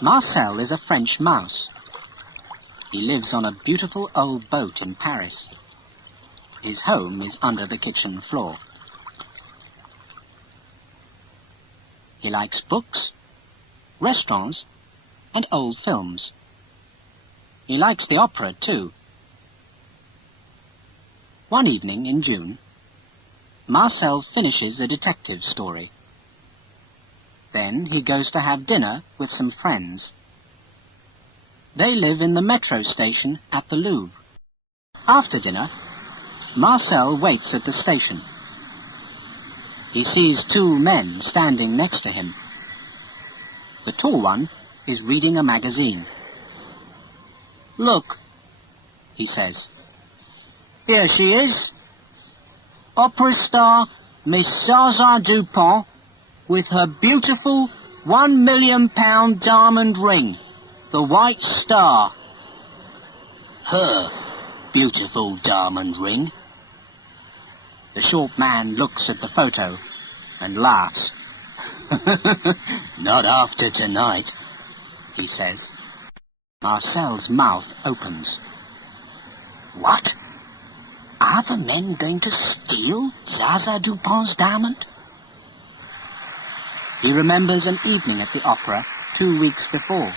Marcel is a French mouse. He lives on a beautiful old boat in Paris. His home is under the kitchen floor. He likes books, restaurants, and old films. He likes the opera too. One evening in June, Marcel finishes a detective story. Then he goes to have dinner with some friends. They live in the metro station at the Louvre. After dinner, Marcel waits at the station. He sees two men standing next to him. The tall one is reading a magazine. "Look," he says. "Here she is. Opera star Miss Zaza Dupont with her beautiful £1 million diamond ring, the White Star." "Her beautiful diamond ring." The short man looks at the photo and laughs. "Not after tonight," he says. Marcel's mouth opens. What? Are the men going to steal Zaza Dupont's diamond? He remembers an evening at the opera 2 weeks before.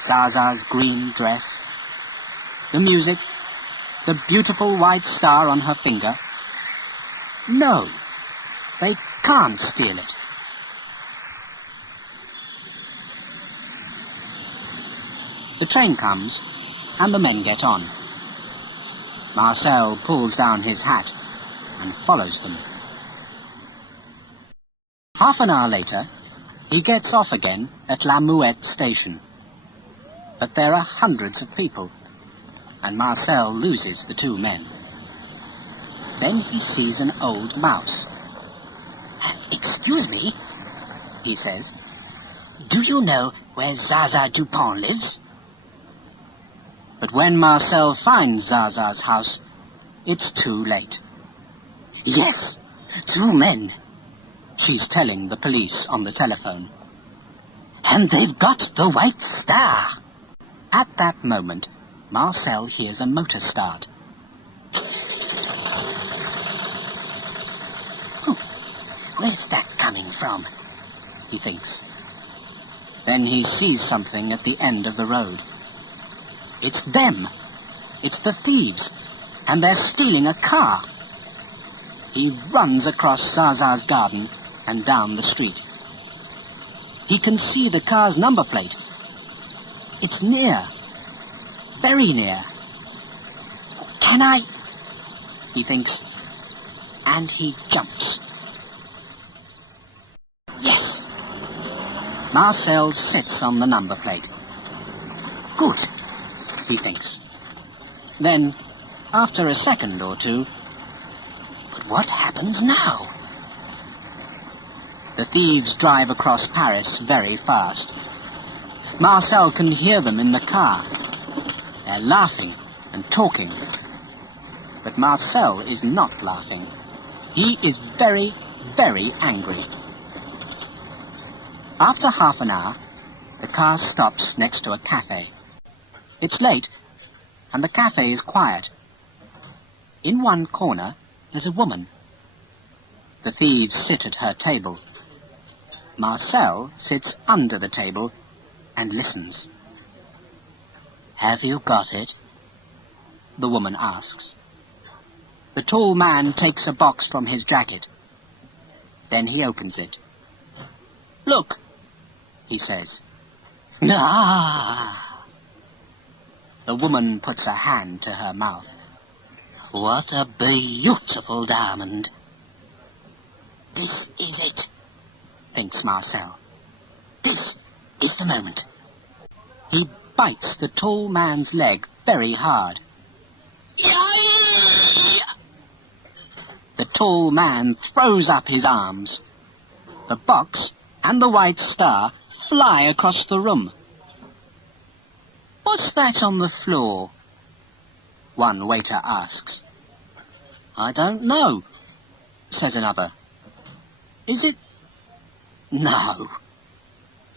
Zaza's green dress, the music, the beautiful white star on her finger. No, they can't steal it. The train comes, and the men get on. Marcel pulls down his hat and follows them. Half an hour later, he gets off again at La Muette station. But there are hundreds of people, and Marcel loses the two men. Then he sees an old mouse. "Excuse me," he says. "Do you know where Zaza Dupont lives?" But when Marcel finds Zaza's house, it's too late. "Yes, two men," she's telling the police on the telephone. "And they've got the White Star." At that moment, Marcel hears a motor start. "Where's that coming from?" he thinks. Then he sees something at the end of the road. It's them. It's the thieves, and they're stealing a car. He runs across Zaza's garden and down the street. He can see the car's number plate. It's near, very near. "Can I?" he thinks, and he jumps. Yes! Marcel sits on the number plate. Good, he thinks. Then, after a second or two, but what happens now? The thieves drive across Paris very fast. Marcel can hear them in the car. They're laughing and talking. But Marcel is not laughing. He is very, very angry. After half an hour, the car stops next to a cafe. It's late, and the cafe is quiet. In one corner, there's a woman. The thieves sit at her table. Marcel sits under the table and listens. "Have you got it?" the woman asks. The tall man takes a box from his jacket. Then he opens it. "Look," he says. "Ah!" The woman puts a hand to her mouth. "What a beautiful diamond." "This is it," thinks Marcel. "This is the moment." He bites the tall man's leg very hard. The tall man throws up his arms. The box and the White Star fly across the room. "What's that on the floor?" one waiter asks. "I don't know," says another. "Is it?" "No,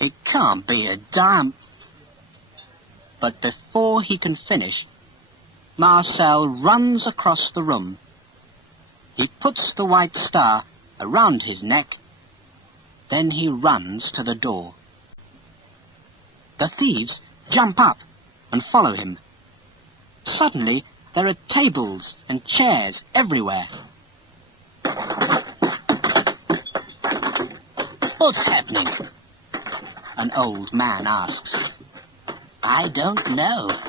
It can't be a dime. But before he can finish, Marcel runs across the room. He puts the white star around his neck. Then he runs to the door. The thieves jump up and follow him. Suddenly, there are tables and chairs everywhere. What's happening? An old man asks. I don't know,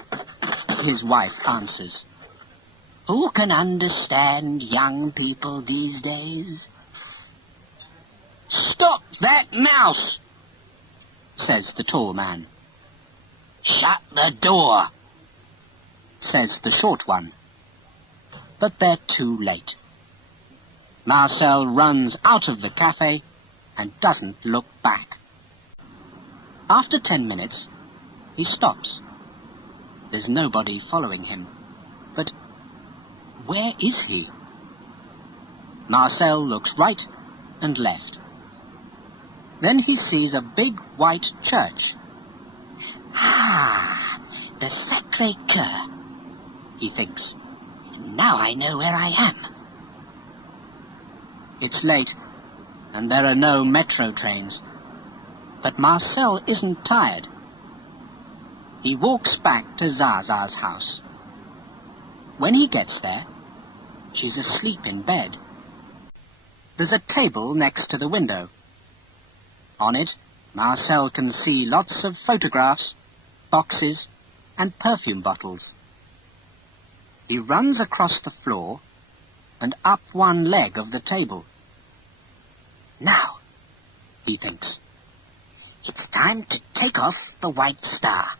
his wife answers. Who can understand young people these days? Stop that mouse, says the tall man. Shut the door, says the short one. But they're too late. Marcel runs out of the cafe and doesn't look back. After 10 minutes, he stops. There's nobody following him. But where is he? Marcel looks right and left. Then he sees a big white church. Ah, the Sacré-Cœur, he thinks. Now I know where I am. It's late, and there are no metro trains. But Marcel isn't tired. He walks back to Zaza's house. When he gets there, she's asleep in bed. There's a table next to the window. On it, Marcel can see lots of photographs, boxes, and perfume bottles. He runs across the floor and up one leg of the table. Now, he thinks, it's time to take off the white star.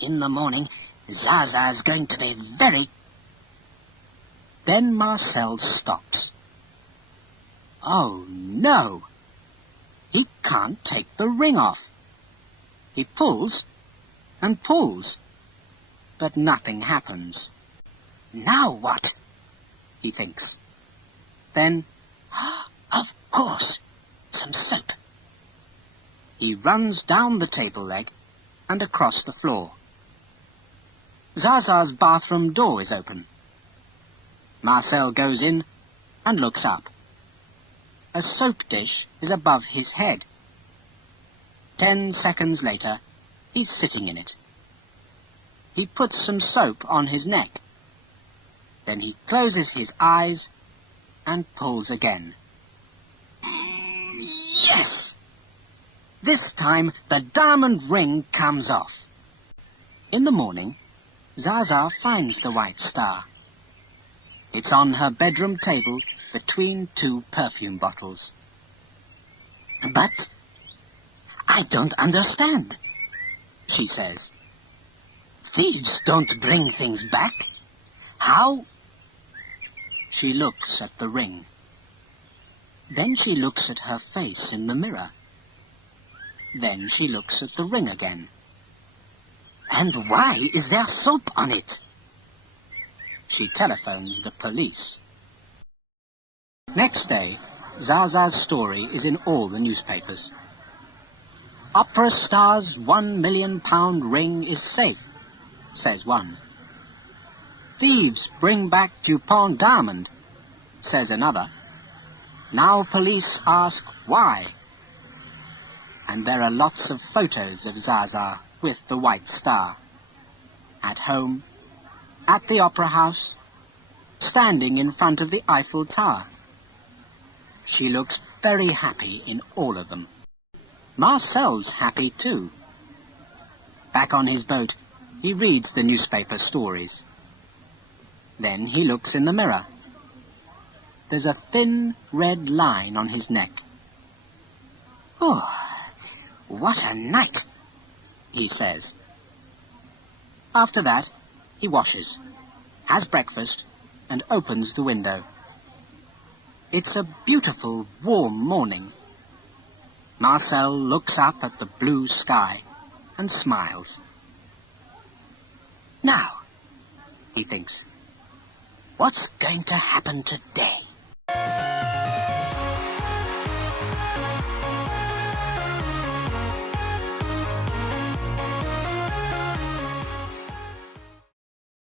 In the morning, Zaza's going to be very... Then Marcel stops. Oh, no! He can't take the ring off. He pulls and pulls, but nothing happens. Now what? He thinks. Then, of course, some soap. He runs down the table leg and across the floor. Zaza's bathroom door is open. Marcel goes in and looks up. A soap dish is above his head. 10 seconds later, he's sitting in it. He puts some soap on his neck. Then he closes his eyes and pulls again. Yes! This time the diamond ring comes off. In the morning, Zaza finds the white star. It's on her bedroom table between 2 perfume bottles. But I don't understand, she says. Thieves don't bring things back. How? She looks at the ring. Then she looks at her face in the mirror. Then she looks at the ring again. And why is there soap on it? She telephones the police. Next day, Zaza's story is in all the newspapers. Opera star's £1 million ring is safe, says one. Thieves bring back Dupont diamond, says another. Now police ask why. And there are lots of photos of Zaza with the white star. At home, at the opera house, standing in front of the Eiffel Tower. She looks very happy in all of them. Marcel's happy too. Back on his boat, he reads the newspaper stories. Then he looks in the mirror. There's a thin red line on his neck. Oh, what a night, he says. After that, he washes, has breakfast, and opens the window. It's a beautiful, warm morning. Marcel looks up at the blue sky and smiles. Now, he thinks, what's going to happen today?